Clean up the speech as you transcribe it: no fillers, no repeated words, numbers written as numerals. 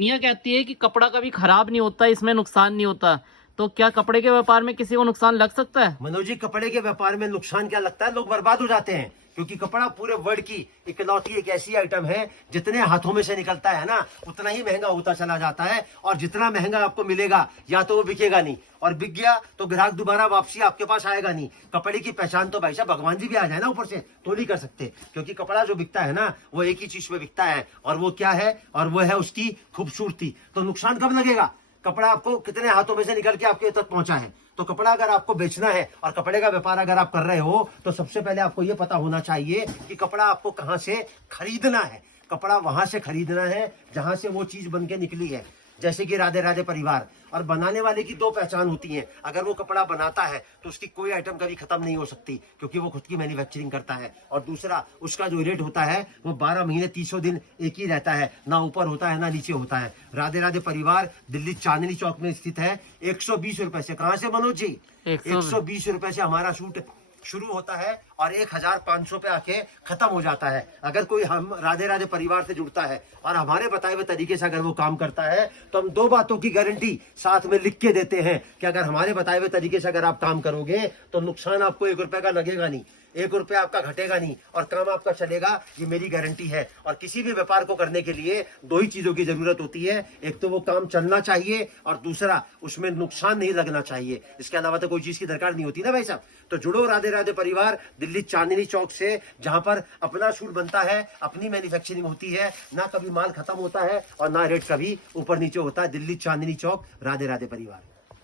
मियाँ कहती है कि कपड़ा कभी खराब नहीं होता, इसमें नुकसान नहीं होता, तो क्या कपड़े के व्यापार में किसी को नुकसान लग सकता है? मनोज जी, कपड़े के व्यापार में नुकसान क्या लगता है, लोग बर्बाद हो जाते हैं, क्योंकि कपड़ा पूरे वर्ल्ड की इकलौती एक ऐसी आइटम है जितने हाथों में से निकलता है ना उतना ही महंगा होता चला जाता है, और जितना महंगा आपको मिलेगा या तो वो बिकेगा नहीं, और बिक गया तो ग्राहक दोबारा वापसी आपके पास आएगा नहीं। कपड़े की पहचान तो भाई साहब भगवान जी भी आ जाए ना ऊपर से तो नहीं कर सकते, क्योंकि कपड़ा जो बिकता है ना वो एक ही चीज में बिकता है, और वो क्या है, और वो है उसकी खूबसूरती। तो नुकसान कब लगेगा, कपड़ा आपको कितने हाथों में से निकल के आपके तक पहुंचा है। तो कपड़ा अगर आपको बेचना है और कपड़े का व्यापार अगर आप कर रहे हो तो सबसे पहले आपको यह पता होना चाहिए कि कपड़ा आपको कहां से खरीदना है। कपड़ा वहां से खरीदना है जहां से वो चीज बन के निकली है, जैसे कि राधे राधे परिवार। और बनाने वाले की दो पहचान होती है, अगर वो कपड़ा बनाता है तो उसकी कोई आइटम कभी खत्म नहीं हो सकती, क्योंकि वो खुद की मैन्युफैक्चरिंग करता है, और दूसरा उसका जो रेट होता है वो 12 महीने 300 दिन एक ही रहता है, ना ऊपर होता है ना नीचे होता है। राधे राधे परिवार दिल्ली चांदनी चौक में स्थित है। 120 रुपए से, कहां से मनोज जी, 120 रुपए से हमारा सूट शुरू होता है और 1500 पे आके खत्म हो जाता है। अगर कोई हम राधे राधे परिवार से जुड़ता है और हमारे बताए हुए तरीके से अगर वो काम करता है तो हम दो बातों की गारंटी साथ में लिख के देते हैं कि अगर हमारे बताए हुए तरीके से अगर आप काम करोगे तो नुकसान आपको 1 रुपए का लगेगा नहीं, 1 रुपया आपका घटेगा नहीं, और काम आपका चलेगा, ये मेरी गारंटी है। और किसी भी व्यापार को करने के लिए दो ही चीजों की जरूरत होती है, एक तो वो काम चलना चाहिए और दूसरा उसमें नुकसान नहीं लगना चाहिए। इसके अलावा तो कोई चीज की दरकार नहीं होती ना भाई साहब। तो जुड़ो राधे राधे परिवार दिल्ली चांदनी चौक से, जहां पर अपना सूट बनता है, अपनी मैन्युफैक्चरिंग होती है, ना कभी माल खत्म होता है और ना रेट कभी ऊपर नीचे होता है। दिल्ली चांदनी चौक, राधे राधे परिवार।